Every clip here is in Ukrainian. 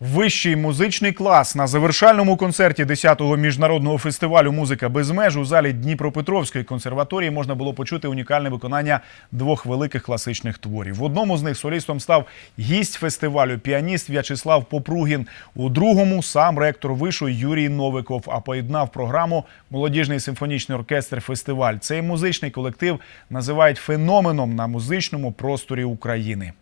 Вищий музичний клас на завершальному концерті 10-го міжнародного фестивалю Музика без меж у залі Дніпропетровської консерваторії можна було почути унікальне виконання двох великих класичних творів. В одному з них солістом став гість фестивалю піаніст В'ячеслав Попругін. У другому сам ректор вишу Юрій Новиков. А поєднав програму молодіжний симфонічний оркестр фестиваль. Цей музичний колектив називають феноменом на музичному просторі України.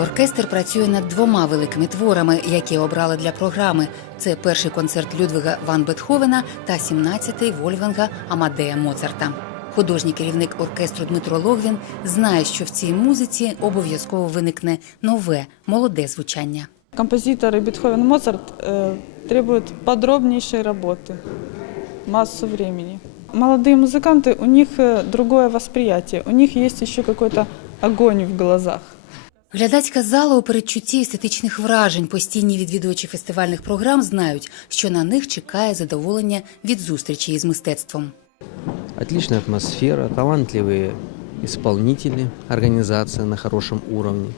Оркестр працює над двома великими творами, які обрали для програми. Це перший концерт Людвига Ван Бетховена та 17-й Вольфганга Амадея Моцарта. Художній керівник оркестру Дмитро Логвін знає, що в цій музиці обов'язково виникне нове молоде звучання. Композиторы Бетховен Моцарт э, требуют подробнейшей работы, массу времени. Молодые музыканты, у них э, другое восприятие, у них есть еще какой-то огонь в глазах. Глядацька зала у передчутті естетичних вражень. Постійні відвідувачі фестивальних програм знають, що на них чекає задоволення від зустрічі із мистецтвом. Отличная атмосфера, талантливые исполнители, организация на хорошем уровне.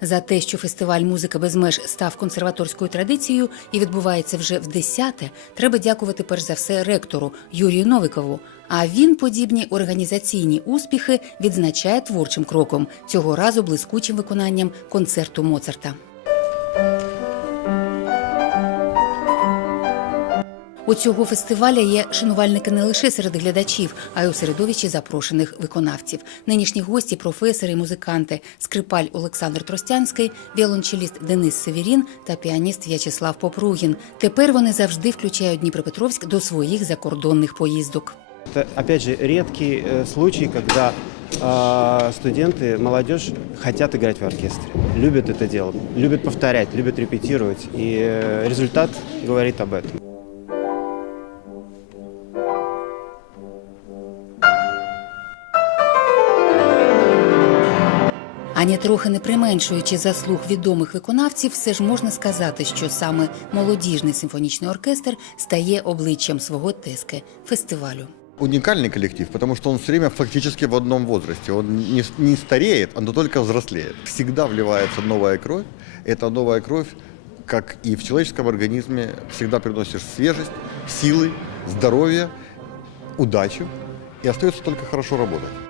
За те, що фестиваль Музика без меж став консерваторською традицією і відбувається вже в десяте, треба дякувати перш за все ректору Юрію Новикову. А він подібні організаційні успіхи відзначає творчим кроком цього разу блискучим виконанням концерту Моцарта. У цього фестиваля є шанувальники не лише серед глядачів, а й у середовищі запрошених виконавців. Нинішні гості, професори, і музиканти, скрипаль Олександр Тростянський, віолончеліст Денис Севірін та піаніст В'ячеслав Попругін. Тепер вони завжди включають Дніпропетровськ до своїх закордонних поїздок. Это, опять же, редкий э, случай, когда э, студенты, молодежь хотят играть в оркестре, любят это дело, любят повторять, любят репетировать, и э, результат говорит об этом. Ані трохи не применшуючи заслуг відомих виконавців, все ж можна сказати, що саме молодіжний симфонічний оркестр стає обличчям свого тески фестивалю. Уникальный коллектив, потому что он все время фактически в одном возрасте. Он не, не стареет, он только взрослеет. Всегда вливается новая кровь. Эта новая кровь, как и в человеческом организме, всегда приносит свежесть, силы, здоровье, удачу. И остается только хорошо работать.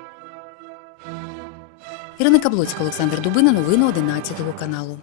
Ірина Каблоцька, Олександр Дубина, новини 11 каналу.